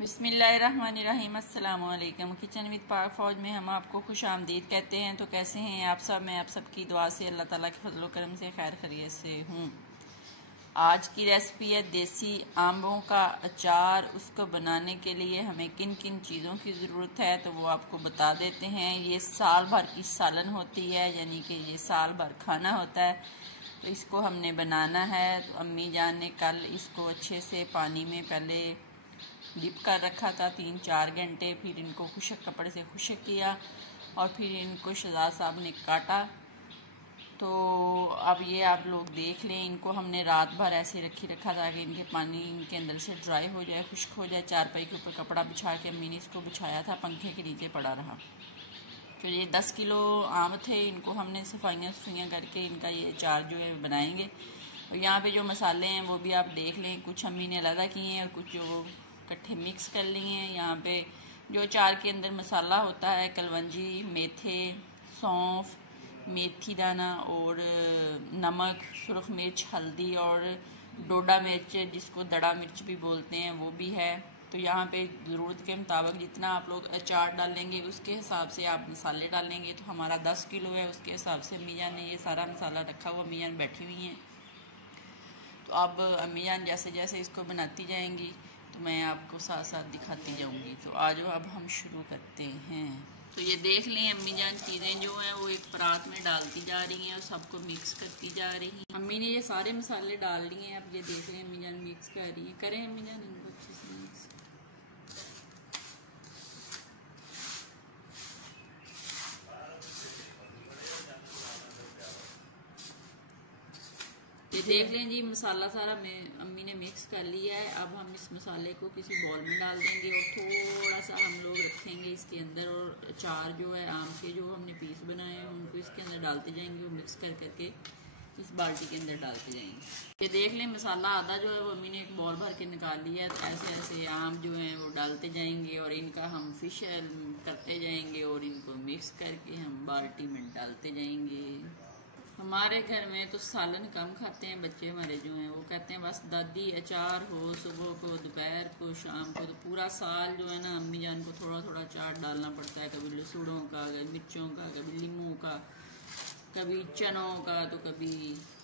बिस्मिल्लाहिर्रहमानिर्रहीम। अस्सलाम वालेकुम। किचन विद पाक फ़ौज में हम आपको खुश आमदीद कहते हैं। तो कैसे हैं आप सब? मैं आप सबकी दुआ से अल्लाह ताला के फजल करम से खैर खैरियत से हूँ। आज की रेसिपी है देसी आम्बों का अचार। उसको बनाने के लिए हमें किन किन चीज़ों की ज़रूरत है तो वो आपको बता देते हैं। ये साल भर की सालन होती है, यानी कि ये साल भर खाना होता है। तो इसको हमने बनाना है। तो अम्मी जान ने कल इसको अच्छे से पानी में पहले डिप कर रखा था 3-4 घंटे। फिर इनको खुशक कपड़े से खुशक किया और फिर इनको शहजाद साहब ने काटा। तो अब ये आप लोग देख लें, इनको हमने रात भर ऐसे रखा था कि इनके पानी इनके अंदर से ड्राई हो जाए, खुश्क हो जाए। चारपाई के ऊपर कपड़ा बिछा के अम्मी ने इसको बिछाया था, पंखे के नीचे पड़ा रहा। तो ये 10 किलो आम थे, इनको हमने सफाइयाँ करके इनका ये अचार जो है बनाएंगे। और यहाँ पे जो मसाले हैं वो भी आप देख लें, कुछ अम्मी ने अलग किए हैं और कुछ जो इकट्ठे मिक्स कर लिए हैं। यहाँ पे जो अचार के अंदर मसाला होता है, कलवंजी, मेथे, सौंफ, मेथी दाना और नमक, सुरख मिर्च, हल्दी और डोडा मिर्च, जिसको दड़ा मिर्च भी बोलते हैं, वो भी है। तो यहाँ पे ज़रूरत के मुताबिक जितना आप लोग अचार डालेंगे उसके हिसाब से आप मसाले डालेंगे। तो हमारा 10 किलो है, उसके हिसाब से अम्मी जान ने ये सारा मसाला रखा हुआ। अम्मी जान बैठी हुई हैं, तो अब अम्मी जान जैसे जैसे इसको बनाती जाएंगी तो मैं आपको साथ साथ दिखाती जाऊंगी। तो आज अब हम शुरू करते हैं। तो ये देख लें, अम्मी जान चीज़ें जो हैं वो एक परात में डालती जा रही हैं और सबको मिक्स करती जा रही हैं। अम्मी ने ये सारे मसाले डाल लिए हैं। अब ये देख लें, अम्मी जान मिक्स कर रही हैं। करें अम्मी जान इनको अच्छे से मिक्स। ये देख लें जी, मसाला सारा अम्मी ने मिक्स कर लिया है। अब हम इस मसाले को किसी बॉल में डाल देंगे और थोड़ा सा हम लोग रखेंगे इसके अंदर। और अचार जो है आम के जो हमने पीस बनाए हैं उनको इसके अंदर डालते जाएंगे और मिक्स कर करके इस बाल्टी के अंदर डालते जाएंगे। ये देख लें, मसाला आधा जो है वो अम्मी ने एक बॉल भर के निकाल लिया है। तो ऐसे ऐसे आम जो हैं वो डालते जाएंगे और इनका हम फिश करते जाएंगे और इनको मिक्स करके हम बाल्टी में डालते जाएंगे। हमारे घर में तो सालन कम खाते हैं बच्चे हमारे जो हैं, वो कहते हैं बस दादी अचार हो सुबह को, दोपहर को, शाम को। तो पूरा साल जो है ना अम्मी जान को थोड़ा थोड़ा अचार डालना पड़ता है। कभी लहसुनों का, कभी मिर्चों का, कभी लीमू का, कभी चनों का, तो कभी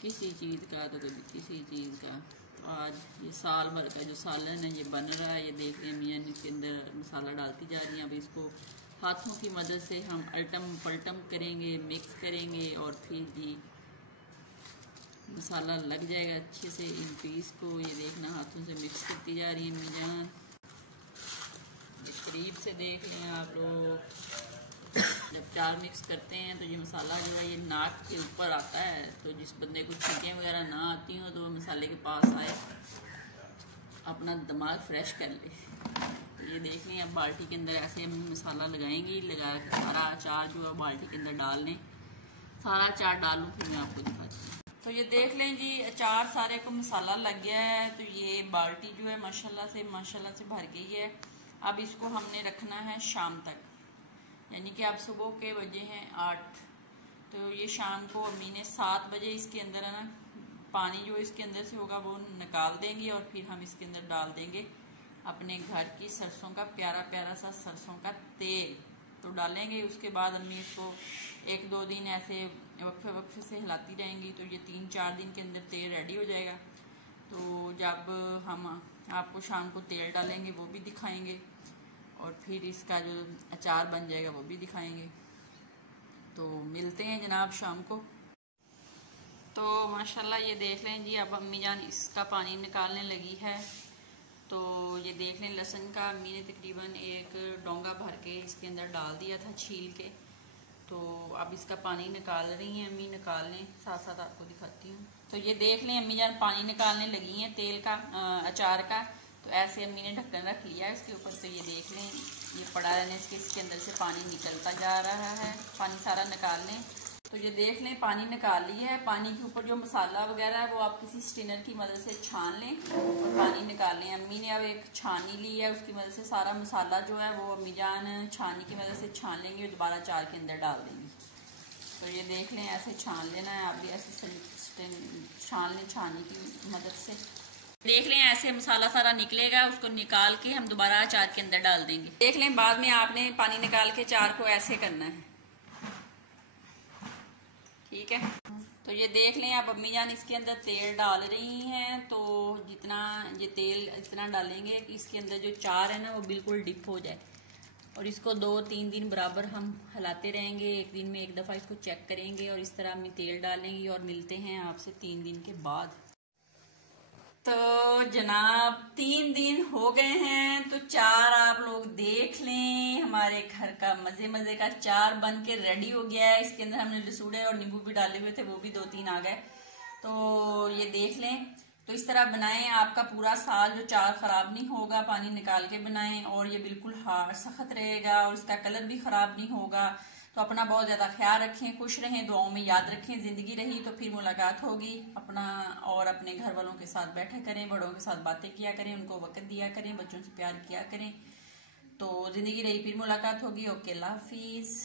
किसी चीज़ का, तो कभी किसी चीज़ का। तो आज ये साल भर का जो सालन है ये बन रहा है। ये देख रहे हैं अम्मी जान इसके अंदर मसाला डालती जा रही हैं। अब इसको हाथों की मदद से हम अल्टम पलटम करेंगे, मिक्स करेंगे और फिर जी मसाला लग जाएगा अच्छे से इन पीस को। ये देखना, हाथों से मिक्स करती जा रही है अम्मी जान। करीब से देख लें आप लोग। जब अचार मिक्स करते हैं तो ये मसाला जो है ये नाक के ऊपर आता है। तो जिस बंदे को छींकें वगैरह ना आती हो तो वो मसाले के पास आए, अपना दिमाग फ्रेश कर ले। तो ये देख लें, अब बाल्टी के अंदर ऐसे हम मसाला लगाएंगे, लगा सारा अचार जो है बाल्टी के अंदर डाल लें। सारा अचार डालूँ फिर मैं आपको दिखाती हूँ। तो ये देख लें जी, अचार सारे को मसाला लग गया है। तो ये बाल्टी जो है माशाल्लाह से भर गई है। अब इसको हमने रखना है शाम तक, यानी कि अब सुबह के बजे हैं 8। तो ये शाम को अम्मी ने 7 बजे इसके अंदर है ना पानी जो इसके अंदर से होगा वो निकाल देंगे और फिर हम इसके अंदर डाल देंगे अपने घर की सरसों का प्यारा प्यारा सा सरसों का तेल। तो डालेंगे। उसके बाद अम्मी इसको 1-2 दिन ऐसे वक्फे से हिलाती रहेंगी। तो ये 3-4 दिन के अंदर तेल रेडी हो जाएगा। तो जब हम आपको शाम को तेल डालेंगे वो भी दिखाएंगे और फिर इसका जो अचार बन जाएगा वो भी दिखाएंगे। तो मिलते हैं जनाब शाम को। तो माशाल्लाह ये देख लें जी, अब अम्मी जान इसका पानी निकालने लगी है। तो ये देख लें, लहसुन का अम्मी ने तकरीबन एक डोंगा भर के इसके अंदर डाल दिया था छील के। तो अब इसका पानी निकाल रही हैं अम्मी। निकाल लें, साथ साथ आपको दिखाती हूँ। तो ये देख लें, अम्मी जान पानी निकालने लगी हैं तेल का, अचार का। तो ऐसे अम्मी ने ढक्कन रख लिया है इसके ऊपर। तो ये देख लें, ये पड़ा रहने से इसके अंदर से पानी निकलता जा रहा है। पानी सारा निकाल लें। तो ये देख लें, पानी निकाल लिया है। पानी के ऊपर जो मसाला वगैरह है वो आप किसी स्टिनर की मदद से छान लें और पानी निकाल लें। अम्मी ने अब एक छानी ली है, उसकी मदद से सारा मसाला जो है वो अम्मी जान छानी की मदद से छान लेंगे और दोबारा अचार के अंदर डाल देंगी। तो ये देख लें, ऐसे छान लेना है। आप भी ऐसे छान लें छानी की मदद से। देख लें ऐसे मसाला सारा निकलेगा, उसको निकाल के हम दोबारा अचार के अंदर डाल देंगे। देख लें बाद में आपने पानी निकाल के अचार को ऐसे करना है, ठीक है। तो ये देख लें आप अम्मी जान इसके अंदर तेल डाल रही हैं, तो जितना ये तेल इतना डालेंगे कि इसके अंदर जो अचार है ना वो बिल्कुल डिप हो जाए, और इसको 2-3 दिन बराबर हम हिलाते रहेंगे। एक दिन में एक दफ़ा इसको चेक करेंगे और इस तरह हम तेल डालेंगे और मिलते हैं आपसे 3 दिन के बाद। तो जनाब 3 दिन हो गए हैं, तो चार आप लोग देख लें, हमारे घर का मजे मजे का चार बन के रेडी हो गया है। इसके अंदर हमने लसूड़े और नींबू भी डाले हुए थे, वो भी 2-3 आ गए। तो ये देख लें, तो इस तरह बनाएं, आपका पूरा साल जो चार खराब नहीं होगा। पानी निकाल के बनाएं और ये बिल्कुल हार्ड सख्त रहेगा और इसका कलर भी खराब नहीं होगा। तो अपना बहुत ज्यादा ख्याल रखें, खुश रहें, दुआओं में याद रखें। जिंदगी रही तो फिर मुलाकात होगी। अपना और अपने घर वालों के साथ बैठा करें, बड़ों के साथ बातें किया करें, उनको वक्त दिया करें, बच्चों से प्यार किया करें। तो जिंदगी रही फिर मुलाकात होगी। ओके, अल्लाह हाफिज।